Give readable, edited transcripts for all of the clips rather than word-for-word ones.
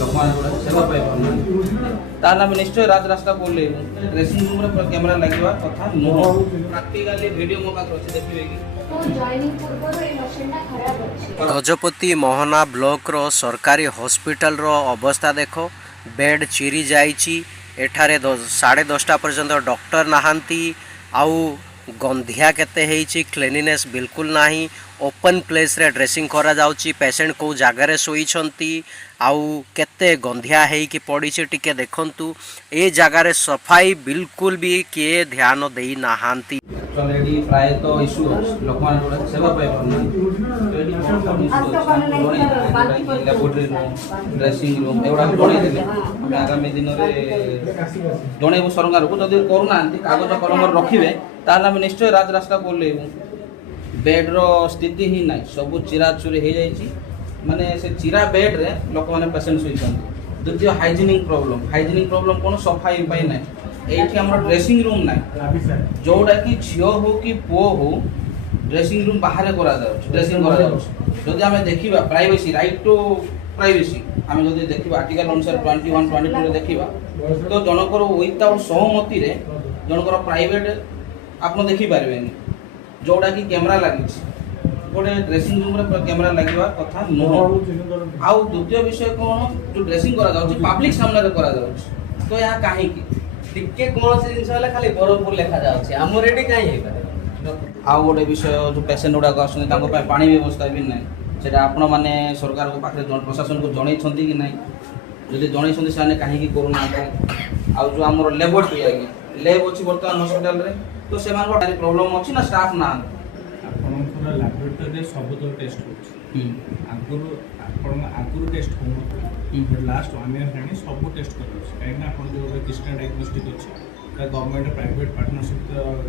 ଲୋକମାନେ ସେବା ପାଇପାରୁନାହାନ୍ତି ତାହେଲେ ଆମେ ନିଶ୍ଚୟ ରାଜରାସ୍ତା ଓହ୍ଲେଇବୁ। ଡ୍ରେସିଂ ରୁମ୍ରେ କ୍ୟାମେରା ଲାଗିବା କଥା ନୁହଁ। ପ୍ରାକ୍ଟିକାଲି ଭିଡ଼ିଓ ମୋ ପାଖରେ ଅଛି, ଦେଖିବେ କି? गजपति मोहना ब्लॉक रो सरकारी हॉस्पिटल रो अवस्था देखो। बेड चिरी जाइची, एठारे 10:30 पर्यंत डॉक्टर नहांती, आउ गंधिया केते हेइची, क्लीननेस बिल्कुल नाही। ओपन प्लेस रे ड्रेसिंग करा जाउची, पेशेंट को जगार शोईछंती, आउ केते गंधिया हेइकी पड़ीची टिके देखंतु। ए जगार सफाई बिल्कुल भी किए ध्यान देई नाहांती। ଏଠି ପ୍ରାୟତଃ ଇସ୍ୟୁ ଅଛି, ଲୋକମାନେ ସେବା ପାଇପାରୁନାହାନ୍ତି। ଏଠି ଲାବୋରେଟୋରୀ ରୁମ୍, ଡ୍ରେସିଂ ରୁମ୍ ଏଗୁଡ଼ାକ ଜଣେଇଥିଲେ। ଆମେ ଆଗାମୀ ଦିନରେ ଜଣେଇବୁ ସରକାରକୁ। ଯଦି କରୁନାହାନ୍ତି କାଗଜ କଲମରେ ରଖିବେ ତାହେଲେ ଆମେ ନିଶ୍ଚୟ ରାଜରାସ୍ତାକୁ ଓହ୍ଲେଇବୁ। ବେଡ୍ର ସ୍ଥିତି ହିଁ ନାହିଁ, ସବୁ ଚିରା ଚୁରି ହେଇଯାଇଛି। ମାନେ ସେ ଚିରା ବେଡ୍ରେ ଲୋକମାନେ ପେସେଣ୍ଟ ଶୋଇଛନ୍ତି। ଦ୍ୱିତୀୟ ହାଇଜିନିକ୍ ପ୍ରୋବ୍ଲେମ୍ କ'ଣ? ସଫାଇ ପାଇଁ ନାହିଁ। ଏଇଠି ଆମର ଡ୍ରେସିଂ ରୁମ୍ ନାହିଁ, ଯେଉଁଟାକି ଝିଅ ହଉ କି ପୁଅ ହଉ ଡ୍ରେସିଂ ରୁମ୍ ବାହାରେ ଡ୍ରେସିଂ କରାଯାଉଛି। ଯଦି ଆମେ ଦେଖିବା ପ୍ରାଇଭେସି, ରାଇଟ୍ ଟୁ ପ୍ରାଇଭେସି, ଆମେ ଯଦି ଦେଖିବା ଆର୍ଟିକଲ ଅନୁସାରେ 21-22ରେ ଦେଖିବା ତ ଜଣଙ୍କର ୱିଦାଉଟ୍ ସହମତିରେ ଜଣଙ୍କର ପ୍ରାଇଭେଟ୍ ଆପଣ ଦେଖିପାରିବେନି, ଯେଉଁଟାକି କ୍ୟାମେରା ଲାଗିଛି। ଗୋଟେ ଡ୍ରେସିଂ ରୁମ୍ରେ କ୍ୟାମେରା ଲାଗିବା କଥା ନୁହଁ। ଆଉ ଦ୍ୱିତୀୟ ବିଷୟ କ'ଣ? ଯେଉଁ ଡ୍ରେସିଂ କରାଯାଉଛି ପାବ୍ଲିକ୍ ସାମ୍ନାରେ କରାଯାଉଛି, ତ ଏହା କାହିଁକି? ଟିକେ କୌଣସି ଜିନିଷ ହେଲେ ଖାଲି ବରହମପୁର ଲେଖାଯାଉଛି, ଆମର ଏଠି କାହିଁ ହେଇପାରେ? ଆଉ ଗୋଟେ ବିଷୟ, ଯେଉଁ ପେସେଣ୍ଟ ଗୁଡ଼ାକ ଆସୁଛନ୍ତି ତାଙ୍କ ପାଇଁ ପାଣି ବ୍ୟବସ୍ଥା ବି ନାହିଁ। ସେଇଟା ଆପଣମାନେ ସରକାରଙ୍କ ପାଖରେ ପ୍ରଶାସନକୁ ଜଣେଇଛନ୍ତି କି ନାହିଁ? ଯଦି ଜଣେଇଛନ୍ତି ସେମାନେ କାହିଁକି କରୁନାହାନ୍ତି? ଆଉ ଯେଉଁ ଆମର ଲେବୋରେଟୋରୀ, ଆଜ୍ଞା ଲେବ୍ ଅଛି ବର୍ତ୍ତମାନ ହସ୍ପିଟାଲରେ, ତ ସେମାନଙ୍କର ପ୍ରୋବ୍ଲେମ୍ ଅଛି ନା ଷ୍ଟାଫ୍ ନାହାନ୍ତି? ଆପଣଙ୍କର ଲାବୋରେଟୋରୀରେ ସବୁତକ ଟେଷ୍ଟ ହେଉଛି। ଆଗରୁ ଟେଷ୍ଟ ହେଉନଥିଲା, ଲାଷ୍ଟ 1 year ହେଲାଣି ସବୁ ଟେଷ୍ଟ କରାଯାଉଛି। କାହିଁକିନା ଆପଣ ଯେଉଁ କ୍ରିଷ୍ଣା ଡାଇଗ୍ନୋଷ୍ଟିକ୍ ଅଛି, ଗଭର୍ଣ୍ଣମେଣ୍ଟ ପ୍ରାଇଭେଟ୍ ପାର୍ଟନରସିପ୍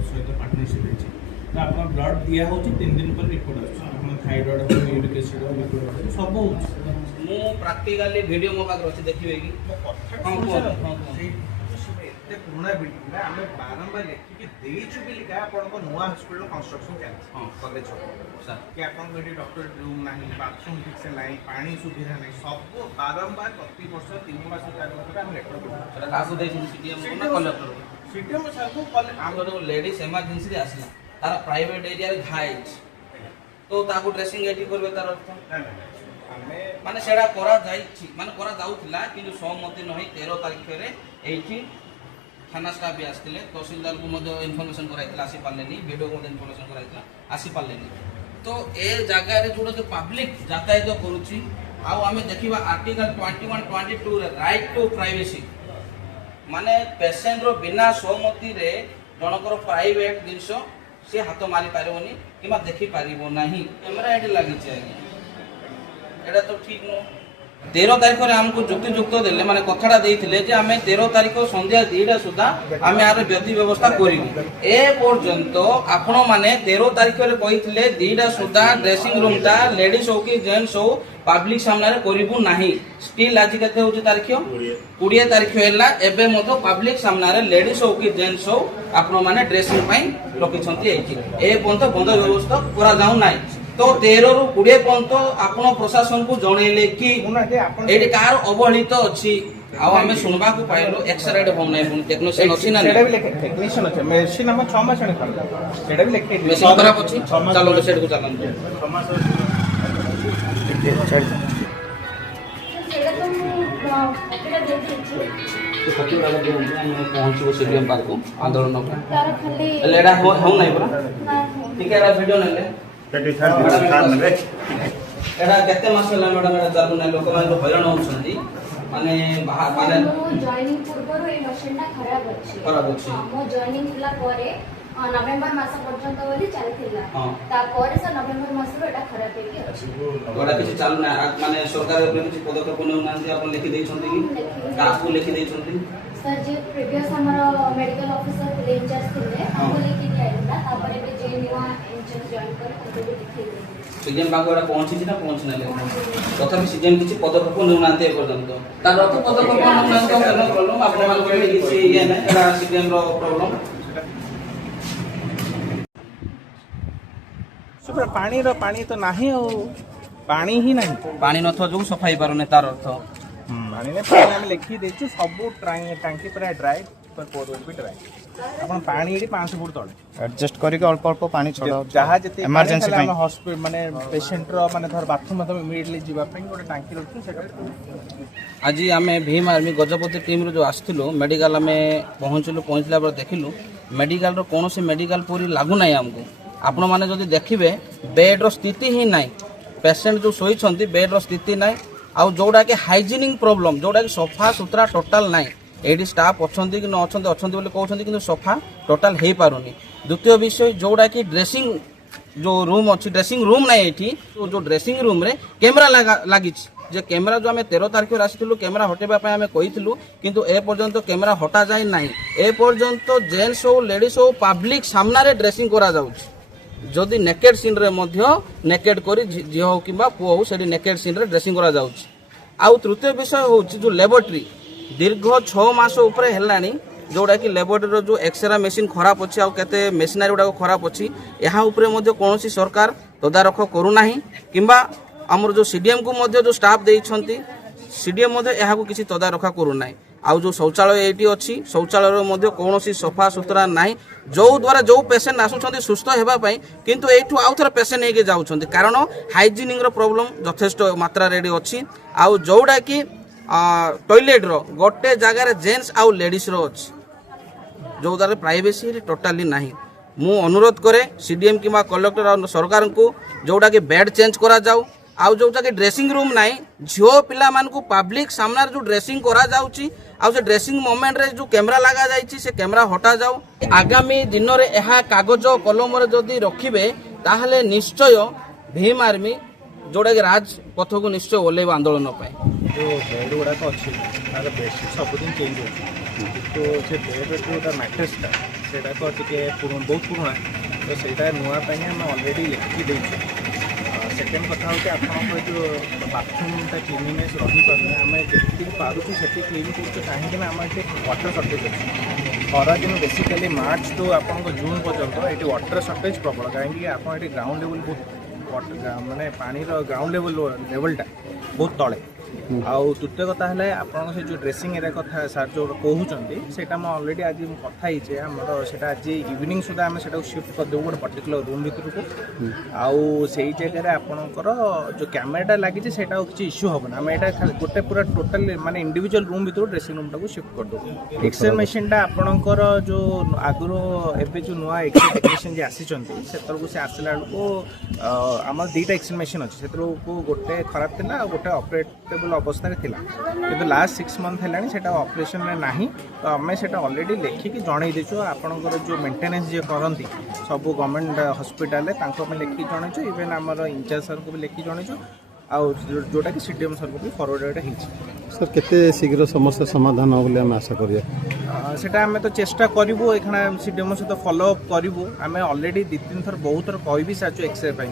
ସହିତ ପାର୍ଟନରସିପ୍ ହେଇଛି। ତ ଆପଣ ବ୍ଲଡ୍ ଦିଆହେଉଛି, 3 ଦିନ ପରେ ରିପୋର୍ଟ ଆସୁଛି। ଆପଣ ଥାଇରଏଡ଼ ହଉ, ୟୁରିକ୍ ଏସିଡ୍ ହଉ, ଲିପିଡ୍ ହଉ, ସବୁ ହେଉଛି। ମୁଁ ପ୍ରାକ୍ଟିକାଲି ଭିଡ଼ିଓ ମୋ ପାଖରେ ଅଛି, ଦେଖିବେ କି? ଏତେ ପୁରୁଣା ବିଲ୍ଡିଂରେ ଆମେ ବାରମ୍ବାର ଲେଖିକି ଦେଇଛୁ ବୋଲିକା ଆପଣଙ୍କ ନୂଆ ହସ୍ପିଟାଲ କନଷ୍ଟ୍ରକ୍ସନ ଚାଲିଛି କଲେଜ କି ଆପଣଙ୍କ ଏଠି ଡକ୍ଟର ରୁମ୍ ନାହିଁ, ବାଥରୁମ୍ ଠିକ୍ ସେ ନାହିଁ, ପାଣି ସୁବିଧା ନାହିଁ, ସବୁ ବାରମ୍ବାର ପ୍ରତିବର୍ଷ 3 ମାସ 4 ମାସରେ ଆମେ ଲେଟର କରୁଛୁ। କାହାକୁ ଦେଇଛନ୍ତି? ସିଡିଏମ୍ ନା କଲେକ୍ଟର? ସିଡିଏମ୍ ସାର୍କୁ କଲେ ଆମର ଯେଉଁ ଲେଡ଼ିଜ୍ ଏମର୍ଜେନ୍ସିରେ ଆସିଲା, ତାର ପ୍ରାଇଭେଟ୍ ଏରିଆରେ ଘା ହେଇଛି, ତ ତାକୁ ଡ୍ରେସିଂ ଏଠି କରିବେ, ତାର ଅର୍ଥ ଆମେ ମାନେ ସେଇଟା କରାଯାଇଛି, ମାନେ କରାଯାଉଥିଲା, କିନ୍ତୁ ସହମତି ନ ହୋଇ 13 ତାରିଖରେ ଏଇଠି थाना स्टाफ भी आसते, तहसीलदार को इनफर्मेशन कराइला, आसीपारे, वीडियो को इनफर्मेशन कराइला, आसीपारे। तो ए जगह जो पब्लिक यातायात करुच्ची, आम देखा आर्टिकल 21-22 राइट टू प्राइवेसी, माने पेसेंट रो बिना सहमति रे जनकर प्राइवेट जिनस सी हाथ मारी पारबनी कि देखी पार ना। कैमेरा ये लगी एटा तो ठीक नुह। 13 तारिख में आमको जुक्तियुक्त देले माने कथाटा देइथिले जे आमे 13 तारिख संध्या 2टा सुधा आमे आर व्यक्ति व्यवस्था करिबु। ए पर्यंत आपण माने 13 तारिख रे कहिथिले 2टा सुधा ड्रेसिंग रूम ता लेडीज हो कि जेंट्स हो पब्लिक सामने रे करिबु नाही। स्टिल आज केते होची तारिख 20 तारिख हैला, एबे मतो पब्लिक सामने रे लेडीज हो कि जेंट्स हो आपण माने ड्रेसिंग पई रखिसंती एठी। ए पर्यंत बंद व्यवस्था करा जाउ नाही। तो 13 ରୁ 20 पर्यंत आपण प्रशासन को जनइले कि एठी कार अवहेलित अछि। आ हमें सुनबा को पाइलो एक्सरे होम नै टेक्नीशियन अछि ना? सेटा भी लिखे टेक्नीशियन अछि, मशीन हम 6 मास खण खण सेटा भी लिखे मशीन खराब अछि। चलो सेट को चलन 6 मास सेटा तो एटा दे दिछि तो कति वाला दे हम पहुंचो सीडीएम पार्क को आंदोलन को तार खाली लेडा हो नै पूरा ठीक है। वीडियो नै एटा केते मास होला मैडम? एटा चालू नै, लोक मान हैरान होउछंती माने माने जॉइनिंग पूर्व ए मशीन खराब अछि। मो जॉइनिंग हिला परे नवेम्बर मास पर्यंत बोली चलथिला, ता परे से नवेम्बर मास रो एटा खराब हे कि अछि। गोडा किछि चालू नै माने सरकार रे किछि पदक्षेप नै नांती आपन लिखि दैछंती कि काकू लिखि दैछंती? सर जे प्रीवियस हमर मेडिकल ऑफिसर थे इंचार्ज थे, हमको लिखि दिया ता परे भी जे निवा इंचार्ज जॉइन कर हमको लिखि दिया। सीएम बागोरा पहुंची ना पहुंच ना तथापि सीएम किछि पदक्षेप नै नांती ए पर्यंत तार अर्थ पदक्षेप नै नांती केनो प्रॉब्लम आपन मान के किछि ये नै एटा सीएम रो प्रॉब्लम। सुपर पानी तो नाही, पानी ही नहीं, पानी नथ जो सफाई पारुने तार अर्थ ପାଣି ନାହିଁ, ପାଣି ଆମେ ଲେଖିକି ଦେଇଛୁ ସବୁ ଟାଙ୍କି ପୁରା ଡ୍ରାଏ, ବୋରୱେଲ୍ ବି ଡ୍ରାଏ। ଆପଣ ପାଣି ଏଠି 500 ଫୁଟ ତଳେ ଆଡଜଷ୍ଟ କରିକି ଅଳ୍ପ ଅଳ୍ପ ପାଣି ଛଡ଼ା ଯାହା ଯେତିକି ଏମର୍ଜେନ୍ସି ପାଇଁ। ଆମେ ହସ୍ପିଟାଲ ମାନେ ପେସେଣ୍ଟର ମାନେ ଧର ବାଥରୁମ୍ ଇମିଡ଼ିଏଟଲି ଯିବା ପାଇଁ ଗୋଟେ ଟାଙ୍କି ରଖୁଛୁ ସେଇଟା। ଆଜି ଆମେ ଭୀମ ଆର୍ମି ଗଜପତି ଟିମ୍ରୁ ଯେଉଁ ଆସିଥିଲୁ ମେଡ଼ିକାଲ ଆମେ ପହଞ୍ଚିଲା ପରେ ଦେଖିଲୁ ମେଡ଼ିକାଲର କୌଣସି ମେଡ଼ିକାଲ ପରି ଲାଗୁନାହିଁ ଆମକୁ। ଆପଣମାନେ ଯଦି ଦେଖିବେ ବେଡ୍ର ସ୍ଥିତି ହିଁ ନାହିଁ, ପେସେଣ୍ଟ ଯେଉଁ ଶୋଇଛନ୍ତି ବେଡ୍ର ସ୍ଥିତି ନାହିଁ, ଆଉ ଯେଉଁଟାକି ହାଇଜିନିକ୍ ପ୍ରୋବ୍ଲେମ୍, ଯେଉଁଟାକି ସଫା ସୁତରା ଟୋଟାଲ୍ ନାହିଁ। ଏଇଠି ଷ୍ଟାଫ୍ ଅଛନ୍ତି କି ନ ଅଛନ୍ତି ବୋଲି କହୁଛନ୍ତି, କିନ୍ତୁ ସଫା ଟୋଟାଲ୍ ହେଇପାରୁନି। ଦ୍ୱିତୀୟ ବିଷୟ ଯେଉଁଟାକି ଡ୍ରେସିଂ ଯେଉଁ ରୁମ୍ ଅଛି, ଡ୍ରେସିଂ ରୁମ୍ ନାହିଁ ଏଇଠି, ଯେଉଁ ଡ୍ରେସିଂ ରୁମ୍ରେ କ୍ୟାମେରା ଲାଗିଛି, ଯେ କ୍ୟାମେରା ଯେଉଁ ଆମେ 13 ତାରିଖରେ ଆସିଥିଲୁ କ୍ୟାମେରା ହଟାଇବା ପାଇଁ ଆମେ କହିଥିଲୁ, କିନ୍ତୁ ଏ ପର୍ଯ୍ୟନ୍ତ କ୍ୟାମେରା ହଟା ଯାଇ ନାହିଁ। ଏ ପର୍ଯ୍ୟନ୍ତ ଜେଣ୍ଟସ୍ ହଉ ଲେଡ଼ିଜ୍ ହଉ ପାବ୍ଲିକ୍ ସାମ୍ନାରେ ଡ୍ରେସିଂ କରାଯାଉଛି। ଯଦି ନେକେଡ୍ ସିନ୍ରେ ମଧ୍ୟ ନେକେଡ୍ କରି ଝିଅ ହଉ କିମ୍ବା ପୁଅ ହଉ ସେଠି ନେକେଡ୍ ସିନ୍ରେ ଡ୍ରେସିଂ କରାଯାଉଛି। ଆଉ ତୃତୀୟ ବିଷୟ ହେଉଛି ଯେଉଁ ଲ୍ୟାବୋରେଟୋରୀ ଦୀର୍ଘ 6 ମାସ ଉପରେ ହେଲାଣି, ଯେଉଁଟାକି ଲ୍ୟାବୋରେଟୋରୀର ଯେଉଁ ଏକ୍ସରେ ମେସିନ୍ ଖରାପ ଅଛି, ଆଉ କେତେ ମେସିନାରୀ ଗୁଡ଼ାକ ଖରାପ ଅଛି, ଏହା ଉପରେ ମଧ୍ୟ କୌଣସି ସରକାର ତଦାରଖ କରୁନାହିଁ, କିମ୍ବା ଆମର ଯେଉଁ ସିଡିଏମ୍କୁ ମଧ୍ୟ ଯେଉଁ ଷ୍ଟାଫ୍ ଦେଇଛନ୍ତି ସିଡିଏମ୍ ମଧ୍ୟ ଏହାକୁ କିଛି ତଦାରଖ କରୁନାହିଁ। ଆଉ ଯେଉଁ ଶୌଚାଳୟ ଏଇଠି ଅଛି, ଶୌଚାଳୟର ମଧ୍ୟ କୌଣସି ସଫା ସୁତରା ନାହିଁ, ଯେଉଁଦ୍ୱାରା ଯେଉଁ ପେସେଣ୍ଟ ଆସୁଛନ୍ତି ସୁସ୍ଥ ହେବା ପାଇଁ, କିନ୍ତୁ ଏଇଠୁ ଆଉ ଥରେ ପେସେଣ୍ଟ ନେଇକି ଯାଉଛନ୍ତି, କାରଣ ହାଇଜିନିକ୍ର ପ୍ରୋବ୍ଲେମ୍ ଯଥେଷ୍ଟ ମାତ୍ରାରେ ଏଠି ଅଛି। ଆଉ ଯେଉଁଟାକି ଟଏଲେଟ୍ର ଗୋଟେ ଜାଗାରେ ଜେଣ୍ଟସ୍ ଆଉ ଲେଡ଼ିସ୍ର ଅଛି, ଯେଉଁଦ୍ୱାରା ପ୍ରାଇଭେସି ଟୋଟାଲି ନାହିଁ। ମୁଁ ଅନୁରୋଧ କରେ ସିଡିଏମ୍ କିମ୍ବା କଲେକ୍ଟର ଆଉ ସରକାରଙ୍କୁ ଯେଉଁଟାକି ବେଡ୍ ଚେଞ୍ଜ କରାଯାଉ, ଆଉ ଯେଉଁଟାକି ଡ୍ରେସିଂ ରୁମ୍ ନାହିଁ, ଝିଅ ପିଲାମାନଙ୍କୁ ପାବ୍ଲିକ୍ ସାମ୍ନାରେ ଯେଉଁ ଡ୍ରେସିଂ କରାଯାଉଛି, ଆଉ ସେ ଡ୍ରେସିଂ ମୋମେଣ୍ଟରେ ଯେଉଁ କ୍ୟାମେରା ଲଗାଯାଇଛି ସେ କ୍ୟାମେରା ହଟାଯାଉ। ଆଗାମୀ ଦିନରେ ଏହା କାଗଜ କଲମରେ ଯଦି ରଖିବେ ତାହେଲେ ନିଶ୍ଚୟ ଭୀମ ଆର୍ମି ଯେଉଁଟାକି ରାଜପଥକୁ ନିଶ୍ଚୟ ଓହ୍ଲାଇବ ଆନ୍ଦୋଳନ ପାଇଁ। ଯେଉଁ ବେଡ୍ ଗୁଡ଼ାକ ଅଛି ତାର ବେଡସିଟ୍ ସବୁଦିନ ଚେଞ୍ଜ ହେଉଛି, କିନ୍ତୁ ସେ ବେଡ୍ର ଯେଉଁଟା ମ୍ୟାଟ୍ରେସ୍ଟା ସେଇଟାକ ଟିକେ ବହୁତ ପୁରୁଣା, ତ ସେଇଟା ନୂଆ ପାଇଁ ଆମେ ଅଲରେଡ଼ି ଲେଖିକି ଦେଇଛୁ। ସେକେଣ୍ଡ କଥା ହେଉଛି ଆପଣଙ୍କର ଯେଉଁ ବାଥରୁମ୍ଟା କ୍ଲିନିନେସ୍ ରହିପାରୁନି, ଆମେ ଯେତିକି ପାରୁଛୁ ସେତିକି କ୍ଲିନ୍ କରୁଛୁ, କାହିଁକି ନା ଆମର ଏଠି ୱାଟର୍ ସର୍ଟେଜ୍ ଅଛି। ଖରାଦିନ ବେସିକାଲି ମାର୍ଚ୍ଚ ଟୁ ଆପଣଙ୍କ ଜୁନ୍ ପର୍ଯ୍ୟନ୍ତ ଏଠି ୱାଟର୍ ସର୍ଟେଜ୍ ପ୍ରବଳ, କାହିଁକି ଆପଣ ଏଠି ଗ୍ରାଉଣ୍ଡ ଲେବୁଲ୍ ବହୁତ ମାନେ ପାଣିର ଗ୍ରାଉଣ୍ଡ ଲେଭେଲ୍ଟା ବହୁତ ତଳେ। ଆଉ ତୃତୀୟ କଥା ହେଲା ଆପଣଙ୍କ ସେ ଯେଉଁ ଡ୍ରେସିଂ ଏରିଆ କଥା ସାର୍ ଯେଉଁ କହୁଛନ୍ତି ସେଇଟା ମୁଁ ଅଲରେଡ଼ି ଆଜି ମୁଁ କଥା ହେଇଛି, ଆମର ସେଇଟା ଆଜି ଇଭିନିଂ ସୁଦ୍ଧା ଆମେ ସେଇଟାକୁ ସିଫ୍ଟ କରିଦେବୁ ଗୋଟେ ପର୍ଟିକୁଲାର ରୁମ୍ ଭିତରକୁ। ଆଉ ସେଇ ଜାଗାରେ ଆପଣଙ୍କର ଯେଉଁ କ୍ୟାମେରାଟା ଲାଗିଛି ସେଇଟା ଆଉ କିଛି ଇସ୍ୟୁ ହେବନି, ଆମେ ଏଇଟା ଗୋଟେ ପୁରା ଟୋଟାଲ ମାନେ ଇଣ୍ଡିଭିଜୁଆଲ ରୁମ୍ ଭିତରୁ ଡ୍ରେସିଂ ରୁମ୍ଟାକୁ ସିଫ୍ଟ କରିଦେବୁ। ଏକ୍ସରେ ମେସିନ୍ଟା ଆପଣଙ୍କର ଯେଉଁ ଆଗରୁ ଏବେ ଯେଉଁ ନୂଆ ଏକ୍ସରେ ଟେକ୍ନିସିଆନ୍ ଯିଏ ଆସିଛନ୍ତି ସେତେବେଳକୁ ସେ ଆସିଲା ବେଳକୁ ଆମର 2ଟା ଏକ୍ସରେ ମେସିନ୍ ଅଛି, ସେଥିରୁ ଗୋଟେ ଖରାପ ଥିଲା ଆଉ ଗୋଟେ ଅପରେଟେବଲ୍ ଅବସ୍ଥାରେ ଥିଲା, କିନ୍ତୁ ଲାଷ୍ଟ 6 ମନ୍ଥ ହେଲାଣି ସେଇଟା ଅପରେସନରେ ନାହିଁ। ତ ଆମେ ସେଇଟା ଅଲରେଡ଼ି ଲେଖିକି ଜଣାଇ ଦେଇଛୁ, ଆପଣଙ୍କର ଯେଉଁ ମେଣ୍ଟେନାନ୍ସ ଯିଏ କରନ୍ତି ସବୁ ଗଭର୍ଣ୍ଣମେଣ୍ଟ ହସ୍ପିଟାଲରେ ତାଙ୍କୁ ଆମେ ଲେଖିକି ଜଣାଇଛୁ, ଇଭେନ୍ ଆମର ଇନଚାର୍ଜ ସାର୍ଙ୍କୁ ବି ଲେଖିକି ଜଣାଇଛୁ, ଆଉ ଯେଉଁଟାକି ସିଡିଏମ୍ ସାର୍ଙ୍କୁ ବି ଫରୱାର୍ଡ ହେଇଛି। ସାର୍ କେତେ ଶୀଘ୍ର ସମସ୍ୟା ସମାଧାନ ହେବ ବୋଲି ଆମେ ଆଶା କରିବା? সেটা আমি তো চেষ্টা করবু, এখানে সিডিএম সহ ফলো অপ করবু। আমি অলরেডি 2-3 থর বহুত থর কই সারছু এক্সরে পাই,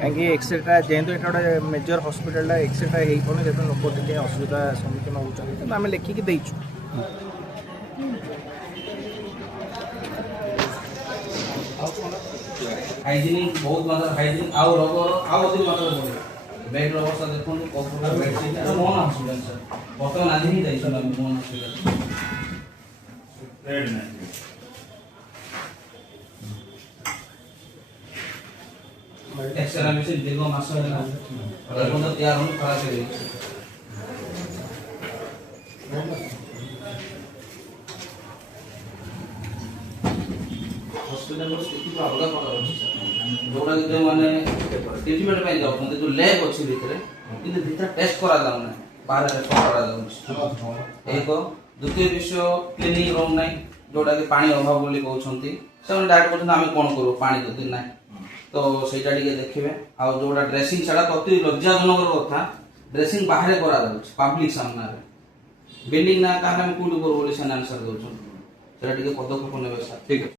কারণ এক্সরেটা যেহেতু এটা গোটে মেজর হসপিটালটা এক্সরেটা হয়ে পারে, যেহেতু লোক টিকে অসুবিধা সম্মুখীন হচ্ছেন, কিন্তু আমি লেখিকি ଦେଇଛୁ। हाइजीनिक बहुत मात्रा हाइजीनिक आउ रोग आउ अधिक मात्रा बढ़े बेड अवस्था देखो कौन bed sheet Mohan hospital sir बर्तमान आज ही जाइए मोहन हॉस्पिटल बेड नहीं एक्सरे मशीन दीर्घ मास है अपन तो तैयार होने खराब है हॉस्पिटल में स्थिति तो अलग प्रकार अछि जोड़ा जो माने ट्रीटमेंट पे जाउ मतलब जो लैब अछि भितरे किंतु भीतर टेस्ट करा जाउ ना बाहर टेस्ट करा जाउ एक द्वितीय विषय क्लिनिक रूम नै जोड़ा के पानी अभाव बोली कहउछंती से डायरेक्ट कहउछन हम कोन करू पानी जदी नै तो सेटा टिके देखिबे आ जोड़ा ड्रेसिंग छडा तो अति लज्जाजनक कथा ड्रेसिंग बाहर करा जाउ पब्लिक सामने रे बिल्डिंग ना काहे हम कुड करू बोली से आंसर दउछन सेटा टिके पदक्षेप नेबे सर ठीक है।